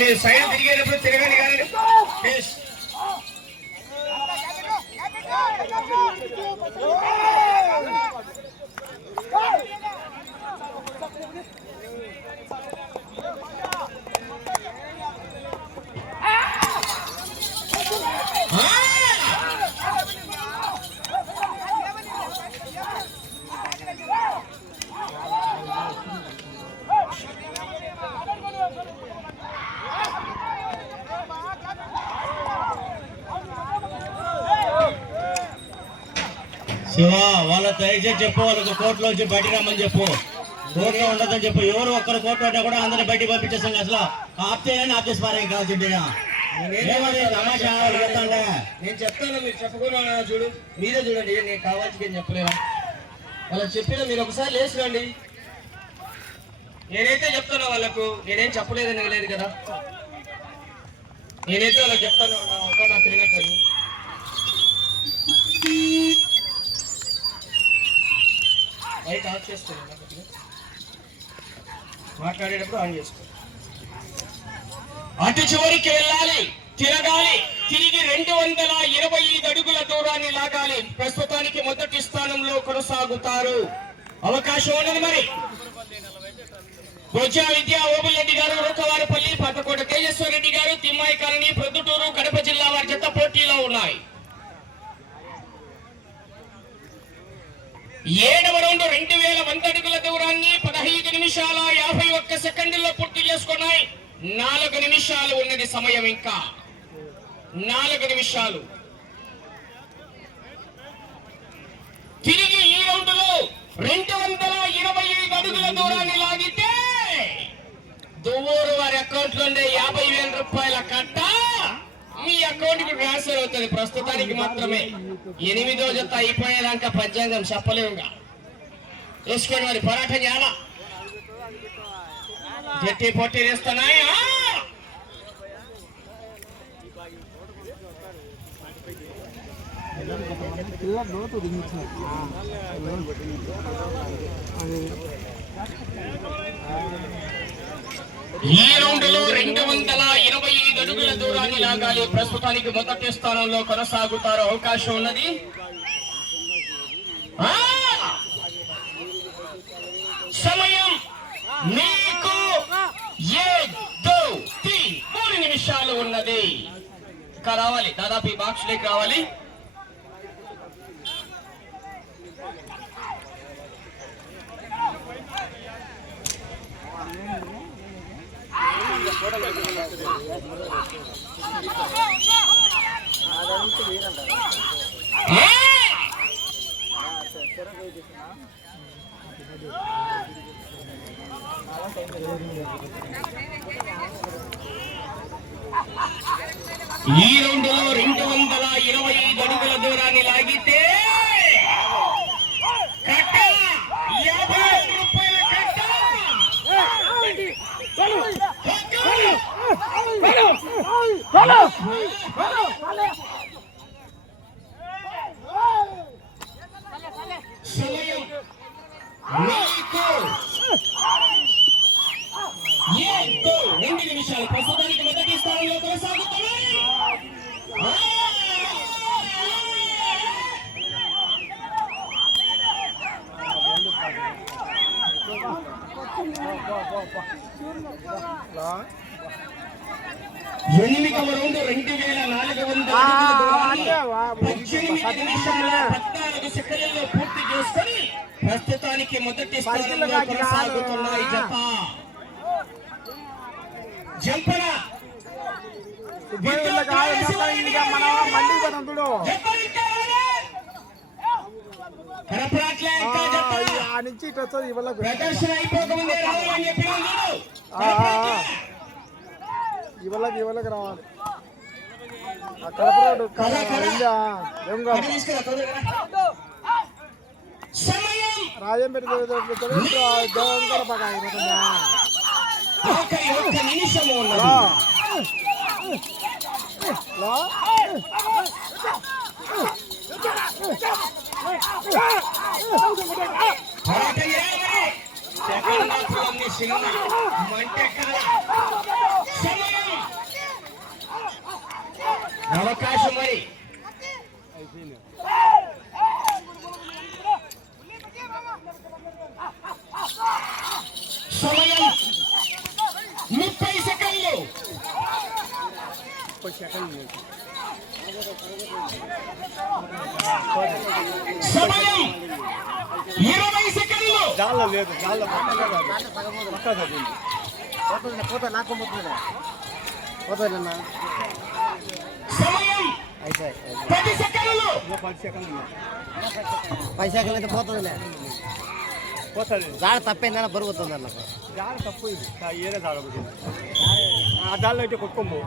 మీరు సైడ్ తిరిగేటప్పుడు తిరగండి కానీ శివ వాళ్ళ దయచేసి చెప్పు, వాళ్ళకి కోర్టులో వచ్చి బయటికి రమ్మని చెప్పు, కోర్టులో ఉండదని చెప్పు. ఎవరు ఒక్కరు కోర్టు అంటే కూడా అందరినీ బయటికి పంపించేస్తాం. అసలు ఆప్తే ఆప్తేసి పారే కావాల్సిందే. నేను చెప్తాను, మీరు చెప్పకుండా చూడు, మీరే చూడండి. నేను కావాల్సి నేను చెప్పలేను. వాళ్ళకి చెప్పినా మీరు ఒకసారి లేచి రండి. నేనైతే చెప్తాను వాళ్ళకు, నేనేం చెప్పలేదని లేదు కదా. నేనైతే వాళ్ళకి చెప్తాను నా తిరిగేటాను. మైక్ ఆఫ్ చేసుకోండి, మాట్లాడేటప్పుడు ఆన్ చేసుకోండి. అటు చివరికి వెళ్ళాలి, తిరగాలి, తిరిగి 225 అడుగుల దూరాన్ని లాగాలి. ప్రస్తుతానికి మొదటి స్థానంలో కొనసాగుతారు. అవకాశం ఉన్నది మరి. బొజ్జా విద్యా ఓబులరెడ్డి గారు, రూకవారిపల్లి, పట్టకోట తేజస్వర్ రెడ్డి గారు, తిమ్మాయి కాలనీ, ప్రొద్దుటూరు, కడప జిల్లా వారి జత పోటీలో ఉన్నాయి. 7వ రౌండ్ 2100 అడుగుల దూరాన్ని 15 నిమిషాల 51 సెకండ్లలో పూర్తి చేసుకున్నాయి. 4 నిమిషాలు ఉన్నది సమయం, ఇంకా 4 నిమిషాలు. తిరిగి ఈ రౌండ్ లో 225 అడుగుల దూరాన్ని లాగితే దువ్వూరు వారి అకౌంట్ లోనే 50,000 రూపాయల కట్ట మీ అకౌంట్ కి ట్రాన్స్ఫర్ అవుతుంది. ప్రస్తుతానికి మాత్రమే 8వ జత అయిపోయేదాకా పంచాంగం చెప్పలేవుగా. వేసుకొని మరి పోరాటం చేయాలా. జట్టి పొట్టి వేస్తున్నాయి. ఈ రౌండ్ లో 225 అడుగుల దూరాన్ని లాగాలి. ప్రస్తుతానికి మొదటి స్థానంలో కొనసాగుతారు. అవకాశం ఉన్నది. సమయం మీకు 3 నిమిషాలు ఉన్నది. ఇంకా రావాలి, దాదాపు ఈ బాక్స్ లేక రావాలి. ఈ రౌండ్ లో 225 అడుగుల దూరాన్ని లాగితే కట్ట 50,000 రూపాయల కట్ట. సమయం మీకు 2 నిమిషాలు. ప్రస్తుతానికి మొదటి స్థానంలో కొనసాగుతున్నాయి. ఎనిమిదవ రౌండ్ 2,418 నిమిషాల 14 సెకండ్లలో పూర్తి చేసుకొని ప్రస్తుతానికి మొదటి స్థానంలో కొనసాగుతున్నాయి జత. జంపన ప్రదర్శన అయిపోకముందే రావాలని చెప్పినాడు. ఇవ్వలకి రావాలి. రాజంపేట దేవంకర పక్క మంటే సమయం 20 సెకండ్లు. జాల లేదు జాల పక్క చదివింది పోతా నాకు పోతుందన్నా సమయం 10 సెకండ్లు. 10 సెకండ్లు 10 సెకండ్లు అయితే పోతుందిలే. పోతుంది జాడ తప్పైందన్న బరుగుతుంది అన్న. జాల తప్పు ఇది ఏరే జాల ఆ జాల అయితే కొట్టుకోము.